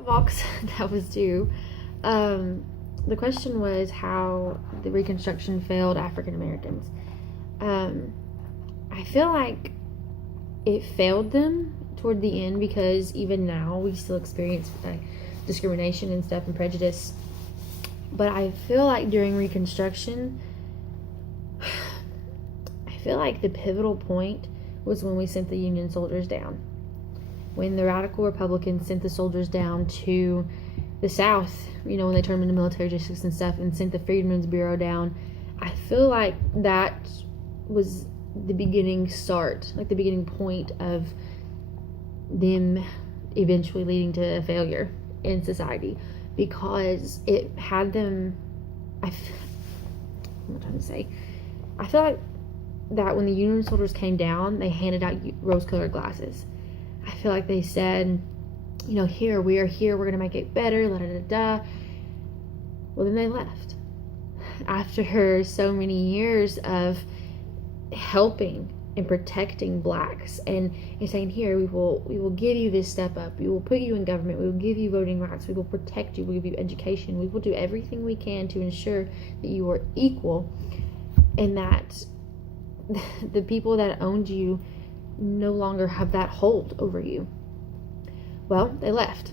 box that was due. The question was how the Reconstruction failed African Americans. I feel like it failed them toward the end because even now we still experience discrimination and stuff and prejudice. But I feel like during Reconstruction, I feel like the pivotal point was when we sent the Union soldiers down. When the radical Republicans sent the soldiers down to the South, when they turned them into military districts and stuff, and sent the Freedmen's Bureau down, I feel like that was the beginning point of them eventually leading to a failure in society, because it had them, what am I trying to say? I feel like that when the Union soldiers came down, they handed out rose-colored glasses. I feel like they said, here, we are here, we're going to make it better, la-da-da-da. Well, then they left. After so many years of helping and protecting blacks and saying, here, we will give you this step up, we will put you in government, we will give you voting rights, we will protect you, we will give you education, we will do everything we can to ensure that you are equal, and that the people that owned you no longer have that hold over you. Well, they left.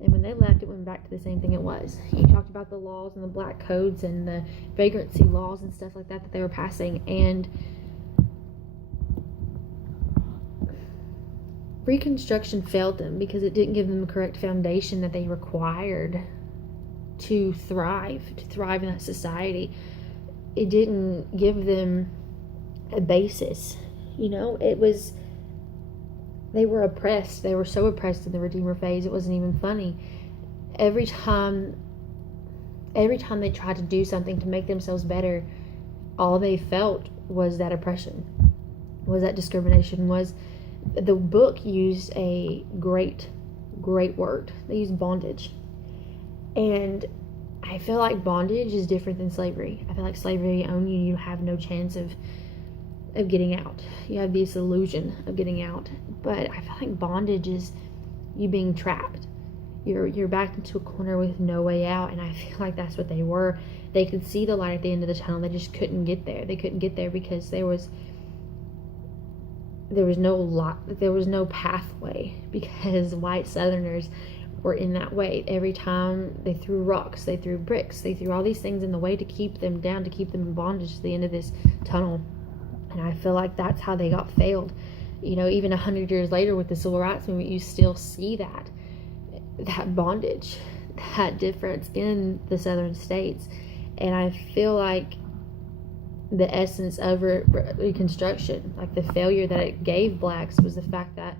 And when they left, it went back to the same thing it was. You talked about the laws and the black codes and the vagrancy laws and stuff like that they were passing. And Reconstruction failed them because it didn't give them the correct foundation that they required to thrive in that society. It didn't give them a basis. They were oppressed. They were so oppressed in the Redeemer phase, it wasn't even funny. Every time they tried to do something to make themselves better, all they felt was that oppression, was that discrimination. The book used a great word. They used bondage. And I feel like bondage is different than slavery. I feel like slavery own you have no chance of getting out. You have this illusion of getting out. But I feel like bondage is you being trapped. You're backed into a corner with no way out, and I feel like that's what they were. They could see the light at the end of the tunnel. They just couldn't get there. They couldn't get there because there was no pathway, because white Southerners were in that way. Every time they threw rocks, they threw bricks, they threw all these things in the way to keep them down, to keep them in bondage to the end of this tunnel. And I feel like that's how they got failed. Even 100 years later with the Civil Rights Movement, you still see that bondage, that difference in the Southern states. And I feel like the essence of Reconstruction, like the failure that it gave blacks, was the fact that,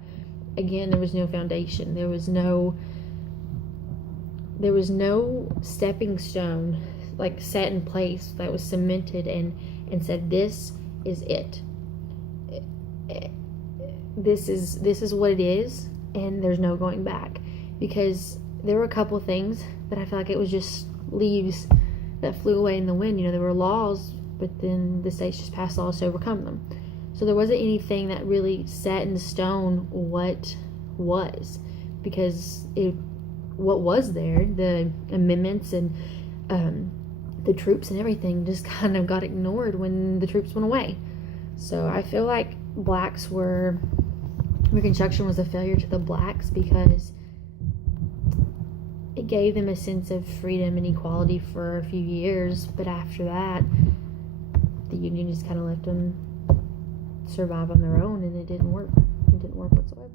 again, there was no foundation. There was no stepping stone set in place that was cemented and said, this is it. This is what it is, and there's no going back. Because there were a couple things that I feel like it was just leaves that flew away in the wind. There were laws, but then the states just passed laws to overcome them. So there wasn't anything that really set in stone what was, because what was there, the amendments and the troops and everything, just kind of got ignored when the troops went away. So I feel like Reconstruction was a failure to the blacks because it gave them a sense of freedom and equality for a few years, but after that, the Union just kind of let them survive on their own, and it didn't work. It didn't work whatsoever.